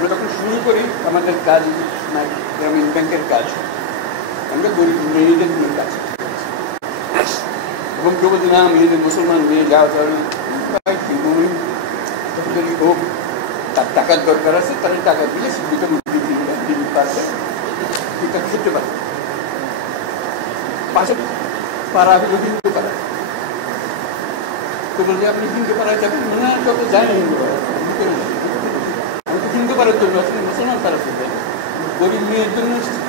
আমরা যখন শুরু করি আমাদের কাজ গ্রামীণ ব্যাংকের কাজ, আমরা গরিব মেয়েদের নিয়ে কাজ এবং কেউ বলছি না মেয়েদের মুসলমান মেয়ে যাওয়া যাবে হোক, তার টাকার দরকার আছে, তারা টাকা দিলে সে দুটো দিন পারবে এটা খেতে পারবে। পাশে পাড়া হলো হিন্দু পাড়া, তো বলছে আপনি হিন্দু পাড়ায় যাবেন না, যত যায় না হিন্দু পাড়া, আমি তো হিন্দু পাড়ার জন্য আসলে মুসলমান পাড়ার জন্য গরিব মেয়ের জন্য এসেছি।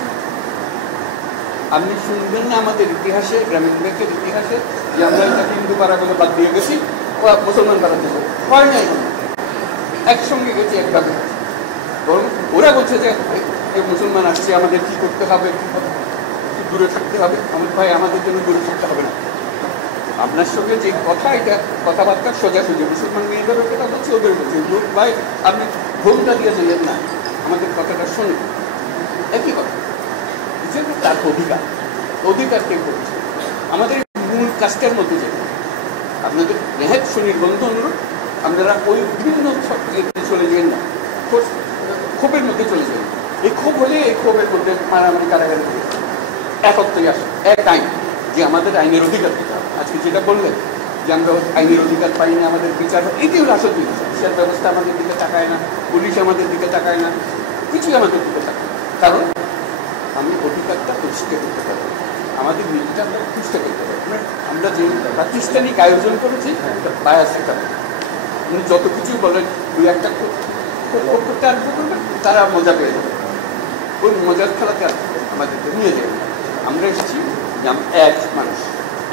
আপনি শুনবেন না আমাদের ইতিহাসে, গ্রামীণ ব্যাংকের ইতিহাসে, যে আমরা এটা হিন্দু পাড়াগুলো বাদ দিয়ে গেছি মুসলমান পাড়া দেবো, হয় নাই, একসঙ্গে গেছি একভাবে। বরং ওরা বলছে যে মুসলমান আসছে, আমাদের কি করতে হবে, দূরে থাকতে হবে। আমার ভাই আমাদের জন্য দূরে থাকতে হবে না, আপনার সঙ্গে যে কথা, এটা কথাবার্তা সোজাসুজি মুসলমান মেয়েদেরও কথা বলছে, ওদের বলছে ভাই আপনি ভোটটা দিয়ে যাইয়েন না, আমাদের কথাটা শুনুন, একই কথা। তার অধিকার কে করছে, আমাদের মূল কাজটার মধ্যে যে আপনাদের নেহাত সুনির্বন্ধ অনুরোধ, আপনারা ওই বিভিন্ন চলে যাবেন না, ক্ষোভের মধ্যে চলে যাবেন। এই ক্ষোভ হলে এই ক্ষোভের মধ্যে মারামারি কারাগারি করে একত্রই আসে এক আইন, যে আমাদের আইনের অধিকার দিতে হবে। আজকে যেটা বললেন যে আমরা আইনের অধিকার পাই না, আমাদের বিচার, এটি হলো আসল জিনিস। বিচার ব্যবস্থা আমাদের দিকে তাকায় না, পুলিশ আমাদের দিকে তাকায় না, কিছুই আমাদের দিকে তাকায় না। কারণ আমি অধিকারটা প্রতিষ্ঠা করতে পারবো, আমাদের নীতিটা আমরা প্রতিষ্ঠা করতে পারবো। আমরা যে প্রাতিষ্ঠানিক আয়োজন করেছি বায়াস একটা, আপনি যত কিছু বলেন দুই একটা করতে আরম্ভ করবেন, তারা মজা পেয়ে যাবে, ওই মজার খেলাতে আমাদেরকে নিয়ে যাবে। আমরা এসেছি যে এক মানুষ,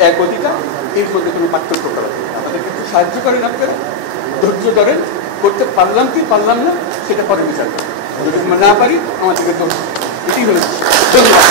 এক অধিকার, এর মধ্যে কোনো পার্থক্য করা হবে। আমাদেরকে একটু সাহায্য করেন আপনারা, ধৈর্য ধরেন, করতে পারলাম কি পারলাম না সেটা পরে বিচার করেন, যদি আমরা না পারি আমাদেরকে ধৈর্য, এটি হলো। ধন্যবাদ।